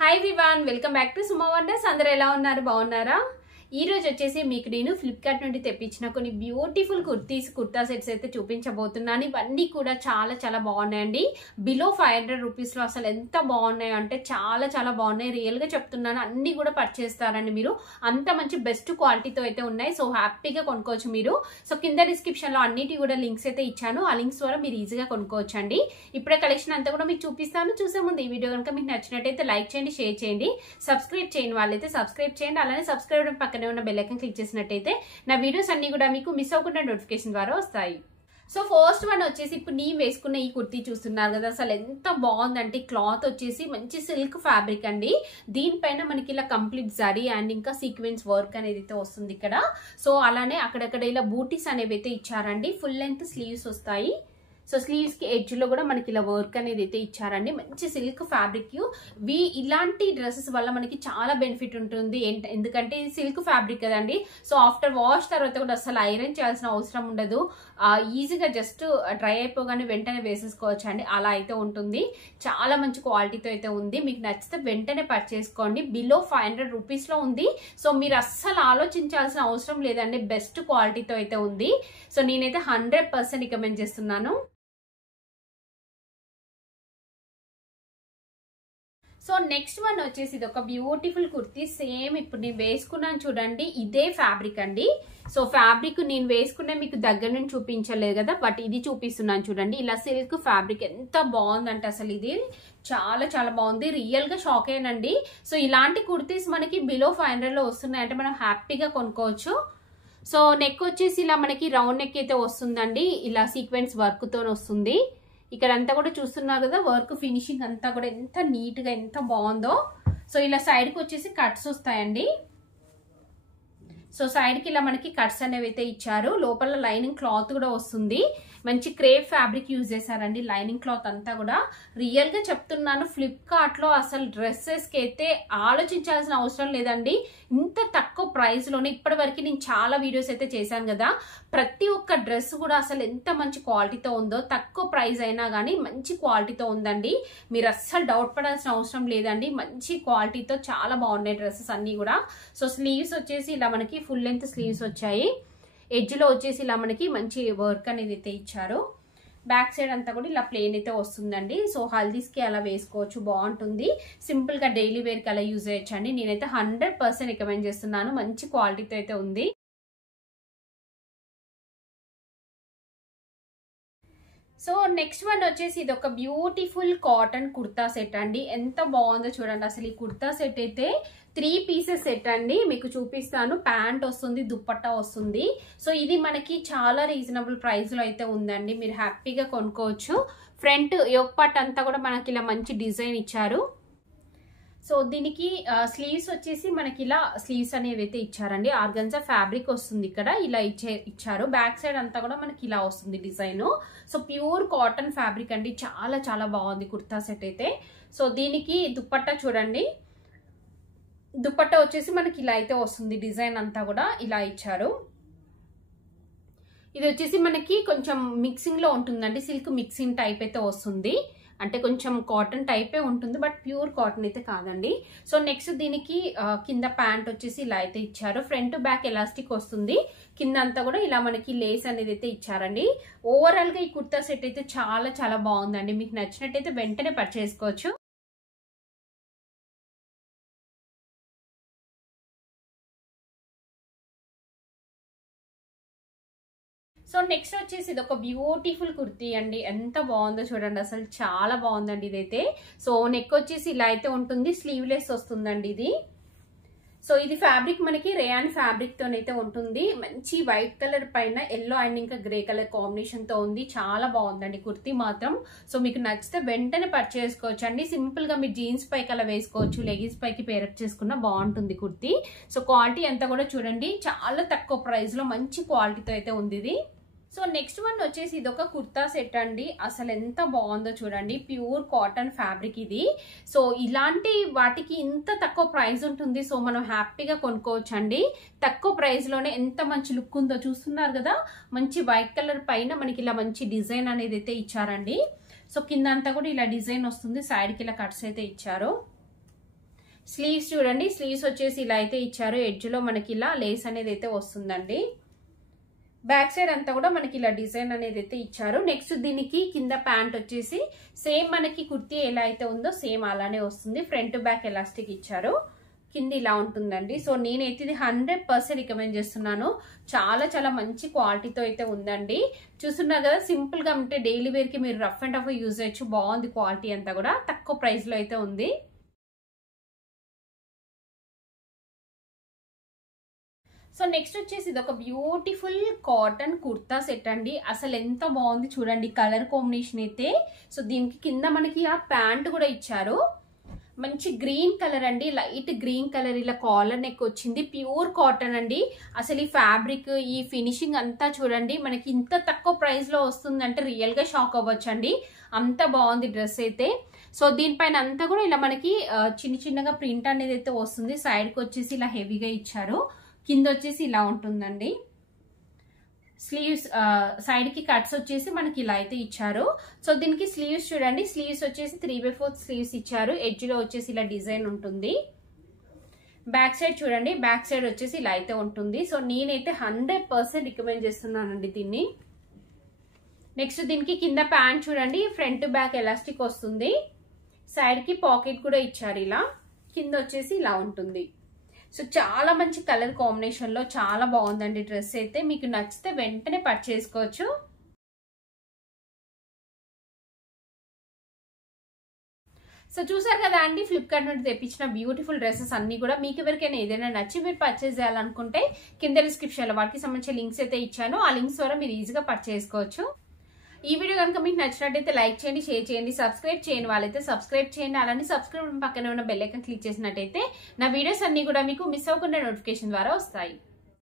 Hi everyone, welcome back to Suma wonders. అందరూ ఎలా ఉన్నారు? బాగున్నారా? ఈ రోజు వచ్చేసి మీకు నేను ఫ్లిప్కార్ట్ నుండి తెప్పించిన కొన్ని బ్యూటిఫుల్ కుర్తా సెట్స్ అయితే చూపించబోతున్నాను. ఇవన్నీ కూడా చాలా చాలా బాగున్నాయండి. బిలో 500 రూపీస్ లో అసలు ఎంత బాగున్నాయి అంటే చాలా చాలా బాగున్నాయి. రియల్ గా చెప్తున్నాను, అన్ని కూడా పర్చేస్ చేస్తారండి మీరు. అంత మంచి బెస్ట్ క్వాలిటీతో అయితే ఉన్నాయి. సో హ్యాపీగా కొనుక్కోవచ్చు మీరు. సో కింద డిస్క్రిప్షన్ లో అన్నిటి కూడా లింక్స్ అయితే ఇచ్చాను. ఆ లింక్స్ ద్వారా మీరు ఈజీగా కొనుక్కోవచ్చు అండి. ఇప్పుడే కలెక్షన్ అంతా కూడా మీకు చూపిస్తాను. చూసే ముందు ఈ వీడియో కనుక మీకు నచ్చినట్టయితే లైక్ చేయండి, షేర్ చేయండి, సబ్స్క్రైబ్ చేయని వాళ్ళైతే సబ్స్క్రైబ్ చేయండి. అలానే సబ్స్క్రైబ్ పక్కన ఉన్న బెల్ ఐకాన్ క్లిక్ చేసినట్టయితే నా వీడియోస్ అన్ని కూడా మీకు మిస్ అవ్వకుండా నోటిఫికేషన్ ద్వారా వస్తాయి. సో ఫస్ట్ వన్ వచ్చేసి ఇప్పుడు నేను వేసుకున్న ఈ కుర్తీ చూస్తున్నారు కదా, అసలు ఎంత బాగుందంటే క్లాత్ వచ్చేసి మంచి సిల్క్ ఫ్యాబ్రిక్ అండి. దీనిపైన మనకి ఇలా కంప్లీట్ జరీ అండ్ ఇంకా సీక్వెన్స్ వర్క్ అనేది అయితే వస్తుంది ఇక్కడ. సో అలానే అక్కడక్కడ ఇలా బూటీస్ అనేవి అయితే ఇచ్చారండి. ఫుల్ లెంత్ స్లీవ్స్ వస్తాయి. సో స్లీవ్స్ కి ఎడ్జ్ లో కూడా మనకి ఇలా వర్క్ అనేది అయితే ఇచ్చారండి. మంచి సిల్క్ ఫ్యాబ్రిక్. ఇలాంటి డ్రెస్సెస్ వల్ల మనకి చాలా బెనిఫిట్ ఉంటుంది. ఎందుకంటే ఇది సిల్క్ ఫ్యాబ్రిక్ కదండి. సో ఆఫ్టర్ వాష్ తర్వాత కూడా అసలు ఐరన్ చేయాల్సిన అవసరం ఉండదు. ఈజీగా జస్ట్ డ్రై అయిపోగానే వెంటనే వేసేసుకోవచ్చు అండి. అలా అయితే ఉంటుంది. చాలా మంచి క్వాలిటీతో అయితే ఉంది. మీకు నచ్చితే వెంటనే పర్చేసుకోండి. బిలో 500 రూపీస్ లో ఉంది. సో మీరు అస్సలు ఆలోచించాల్సిన అవసరం లేదండి. బెస్ట్ క్వాలిటీతో అయితే ఉంది. సో నేనైతే 100% రికమెండ్ చేస్తున్నాను. సో నెక్స్ట్ వన్ వచ్చేసి ఇది ఒక బ్యూటిఫుల్ కుర్తీ. సేమ్ ఇప్పుడు నేను వేసుకున్నాను చూడండి, ఇదే ఫ్యాబ్రిక్ అండి. సో ఫ్యాబ్రిక్ నేను వేసుకునే మీకు దగ్గర నుంచి చూపించలేదు కదా, బట్ ఇది చూపిస్తున్నాను చూడండి. ఇలా సిల్క్ ఫ్యాబ్రిక్ ఎంత బాగుందంటే అసలు ఇది చాలా చాలా బాగుంది. రియల్ గా షాక్ అయ్యానండి. సో ఇలాంటి కుర్తీస్ మనకి బిలో 500 లో వస్తున్నాయి అంటే మనం హ్యాపీగా కొనుక్కోవచ్చు. సో నెక్ వచ్చేసి ఇలా మనకి రౌండ్ నెక్ అయితే వస్తుందండి. ఇలా సీక్వెన్స్ వర్క్ తో వస్తుంది. ఇక్కడ అంతా కూడా చూస్తున్నారు కదా, వర్క్ ఫినిషింగ్ అంతా కూడా ఎంత నీట్ గా ఎంత బాగుందో. సో ఇలా సైడ్ కి వచ్చేసి కట్స్ వస్తాయండి. సో సైడ్ కి ఇలా మనకి కట్స్ అనేవి అయితే ఇచ్చారు. లోపల లైనింగ్ క్లాత్ కూడా వస్తుంది. మంచి క్రేప్ ఫ్యాబ్రిక్ యూజ్ చేశారండి. లైనింగ్ క్లాత్ అంతా కూడా రియల్ గా చెప్తున్నాను, ఫ్లిప్కార్ట్ లో అసలు డ్రెస్సెస్ కి అయితే ఆలోచించాల్సిన అవసరం లేదండి. ఇంత తక్కువ ప్రైస్ లోనే ఇప్పటి వరకు నేను చాలా వీడియోస్ అయితే చేశాను కదా, ప్రతి ఒక్క డ్రెస్ కూడా అసలు ఎంత మంచి క్వాలిటీతో ఉందో. తక్కువ ప్రైస్ అయినా కానీ మంచి క్వాలిటీతో ఉందండి. మీరు అస్సలు డౌట్ పడాల్సిన అవసరం లేదండి. మంచి క్వాలిటీతో చాలా బాగున్నాయి డ్రెస్సెస్ అన్ని కూడా. సో స్లీవ్స్ వచ్చేసి ఇలా మనకి ఫుల్ లెంత్ స్లీవ్స్ వచ్చాయి. ఎడ్జ్ లో వచ్చేసి ఇలా మనకి మంచి వర్క్ అనేది అయితే ఇచ్చారు. బ్యాక్ సైడ్ అంతా కూడా ఇలా ప్లేన్ అయితే వస్తుందండి. సో హల్దీస్ కి అలా వేసుకోవచ్చు, బాగుంటుంది. సింపుల్ గా డైలీ వేర్ కి అలా యూజ్ చేయొచ్చు అండి. నేనైతే 100% రికమెండ్ చేస్తున్నాను. మంచి క్వాలిటీతో అయితే ఉంది. సో నెక్స్ట్ వన్ వచ్చేసి ఇది ఒక బ్యూటిఫుల్ కాటన్ కుర్తా సెట్ అండి. ఎంత బాగుందో చూడండి. అసలు ఈ కుర్తా సెట్ అయితే 3 పీసెస్ సెట్ అండి. మీకు చూపిస్తాను. ప్యాంట్ వస్తుంది, దుప్పట్టా వస్తుంది. సో ఇది మనకి చాలా రీజనబుల్ ప్రైస్ లో అయితే ఉందండి. మీరు హ్యాపీగా కొనుక్కోవచ్చు. ఫ్రంట్ యోక్ పార్ట్ అంతా కూడా మనకి ఇలా మంచి డిజైన్ ఇచ్చారు. సో దీనికి స్లీవ్స్ వచ్చేసి మనకి ఇలా స్లీవ్స్ అనేవి అయితే ఇచ్చారండి. ఆర్గన్జా ఫ్యాబ్రిక్ వస్తుంది ఇక్కడ ఇలా ఇచ్చారు. బ్యాక్ సైడ్ అంతా కూడా మనకి ఇలా వస్తుంది design. So pure cotton fabric అండి. చాలా చాలా బాగుంది కుర్తా సెట్ అయితే. సో దీనికి దుప్పట్టా చూడండి. దుప్పట్టా వచ్చేసి మనకి ఇలా అయితే వస్తుంది. డిజైన్ అంతా కూడా ఇలా ఇచ్చారు. ఇది వచ్చేసి మనకి కొంచెం మిక్సింగ్ లో ఉంటుందండి. సిల్క్ మిక్సింగ్ టైప్ అయితే వస్తుంది. అంటే కొంచెం కాటన్ టైపే ఉంటుంది, బట్ ప్యూర్ కాటన్ అయితే కాదండి. సో నెక్స్ట్ దీనికి కింద ప్యాంట్ వచ్చేసి ఇలా అయితే ఇచ్చారు. ఫ్రంట్ బ్యాక్ ఎలాస్టిక్ వస్తుంది. కింద అంతా కూడా ఇలా మనకి లేస్ అనేది అయితే ఇచ్చారండి. ఓవరాల్ గా ఈ కుర్తా సెట్ అయితే చాలా చాలా బాగుందండి. మీకు నచ్చినట్టయితే వెంటనే పర్చేస్ చేసుకోవచ్చు. సో నెక్స్ట్ వచ్చేసి ఇది ఒక బ్యూటిఫుల్ కుర్తీ అండి. ఎంత బాగుందో చూడండి. అసలు చాలా బాగుందండి ఇదైతే. సో నెక్ వచ్చేసి ఇలా అయితే ఉంటుంది. స్లీవ్లెస్ వస్తుందండి ఇది. సో ఇది ఫ్యాబ్రిక్ మనకి రేయాన్ ఫ్యాబ్రిక్ తోనైతే ఉంటుంది. మంచి వైట్ కలర్ పైన ఎల్లో అండ్ ఇంకా గ్రే కలర్ కాంబినేషన్ తో ఉంది. చాలా బాగుందండి కుర్తీ మాత్రం. సో మీకు నచ్చితే వెంటనే పర్చేస్ చేసుకోవచ్చు అండి. సింపుల్ గా మీరు జీన్స్ పైకి అలా వేసుకోవచ్చు, లెగిన్స్ పైకి పేరప్ చేసుకున్నా బాగుంటుంది కుర్తీ. సో క్వాలిటీ అంతా కూడా చూడండి, చాలా తక్కువ ప్రైస్ లో మంచి క్వాలిటీతో అయితే ఉంది ఇది. సో నెక్స్ట్ వన్ వచ్చేసి ఇది ఒక కుర్తా సెట్ అండి. అసలు ఎంత బాగుందో చూడండి. ప్యూర్ కాటన్ ఫ్యాబ్రిక్ ఇది. సో ఇలాంటి వాటికి ఇంత తక్కువ ప్రైస్ ఉంటుంది. సో మనం హ్యాపీగా కొనుక్కోవచ్చు అండి. తక్కువ ప్రైస్ లోనే ఎంత మంచి లుక్ ఉందో చూస్తున్నారు కదా. మంచి వైట్ కలర్ పైన మనకి ఇలా మంచి డిజైన్ అనేది అయితే ఇచ్చారండి. సో కింద అంతా కూడా ఇలా డిజైన్ వస్తుంది. సైడ్ కి ఇలా కట్స్ అయితే ఇచ్చారు. స్లీవ్స్ చూడండి, స్లీవ్స్ వచ్చేసి ఇలా అయితే ఇచ్చారు. ఎడ్జ్ లో మనకి ఇలా లేస్ అనేది అయితే వస్తుందండి. బ్యాక్ సైడ్ అంతా కూడా మనకి ఇలా డిజైన్ అనేది అయితే ఇచ్చారు. నెక్స్ట్ దీనికి కింద ప్యాంట్ వచ్చేసి సేమ్ మనకి కుర్తీ ఎలా అయితే ఉందో సేమ్ అలానే వస్తుంది. ఫ్రంట్ బ్యాక్ ఎలాస్టిక్ ఇచ్చారు, కింద ఇలా ఉంటుందండి. సో నేనైతే ఇది 100% రికమెండ్ చేస్తున్నాను. చాలా చాలా మంచి క్వాలిటీతో అయితే ఉందండి. చూస్తున్నారు కదా, సింపుల్ గా ఉంటే డైలీ వేర్ కి మీరు రఫ్ అండ్ టఫ్ యూజ్ చేయొచ్చు. బాగుంది క్వాలిటీ అంతా కూడా, తక్కువ ప్రైస్ లో అయితే ఉంది. సో నెక్స్ట్ వచ్చేసి ఇది ఒక బ్యూటిఫుల్ కాటన్ కుర్తా సెట్ అండి. అసలు ఎంత బాగుంది చూడండి కలర్ కాంబినేషన్ అయితే. సో దీనికి కింద మనకి ఆ ప్యాంట్ కూడా ఇచ్చారు. మంచి గ్రీన్ కలర్ అండి, లైట్ గ్రీన్ కలర్, ఇలా కాలర్ నెక్ వచ్చింది. ప్యూర్ కాటన్ అండి. అసలు ఈ ఫ్యాబ్రిక్, ఈ ఫినిషింగ్ అంతా చూడంండి. మనకి ఇంత తక్కువ ప్రైస్ లో వస్తుందంటే రియల్ గా షాక్ అవ్వచ్చండి. అంత బాగుంది డ్రెస్ అయితే. సో దీనిపైన అంతా కూడా ఇలా మనకి చిన్న చిన్నగా ప్రింట్ అనేది అయితే వస్తుంది. సైడ్ కి వచ్చేసి ఇలా హెవీగా ఇచ్చారు. కింద వచ్చేసి ఇలా ఉంటుందండి. స్లీవ్స్ సైడ్ కి కట్స్ వచ్చేసి మనకి ఇలా అయితే ఇచ్చారు. సో దీనికి స్లీవ్స్ చూడండి, స్లీవ్స్ వచ్చేసి 3/4 స్లీవ్స్ ఇచ్చారు. ఎడ్జ్ లో వచ్చేసి ఇలా డిజైన్ ఉంటుంది. బ్యాక్ సైడ్ చూడండి, బ్యాక్ సైడ్ వచ్చేసి ఇలా అయితే ఉంటుంది. సో నేనైతే 100% రికమెండ్ చేస్తున్నానండి దీన్ని. నెక్స్ట్ దీనికి కింద ప్యాంట్ చూడండి, ఫ్రంట్ బ్యాక్ ఎలాస్టిక్ వస్తుంది. సైడ్ కి పాకెట్ కూడా ఇచ్చారు. ఇలా కింద వచ్చేసి ఇలా ఉంటుంది. సో చాలా మంచి కలర్ కాంబినేషన్ లో చాలా బాగుందండి డ్రెస్ అయితే. మీకు నచ్చితే వెంటనే పర్చేస్ చేసుకోవచ్చు. సో చూసారు కదా అండి, ఫ్లిప్కార్ట్ నుండి తెప్పించిన బ్యూటిఫుల్ డ్రెస్సెస్ అన్ని కూడా. మీకు ఎవరికైనా ఏదైనా నచ్చి మీరు పర్చేస్ చేయాలనుకుంటే కింద డిస్క్రిప్షన్ లో వాటికి సంబంధించిన లింక్స్ అయితే ఇచ్చాను. ఆ లింక్స్ ద్వారా మీరు ఈజీగా పర్చేస్ చేసుకోవచ్చు. ఈ వీడియో కనుక మీకు నచ్చినట్టయితే లైక్ చేయండి, షేర్ చేయండి, సబ్స్క్రైబ్ చేయని వాళ్ళైతే సబ్స్క్రైబ్ చేయండి. అలానే సబ్స్క్రైబ్ పక్కనే ఉన్న బెల్ ఐకాన్ క్లిక్ చేసినట్టయితే నా వీడియోస్ అన్ని కూడా మీకు మిస్ అవ్వకుండా నోటిఫికేషన్ ద్వారా వస్తాయి.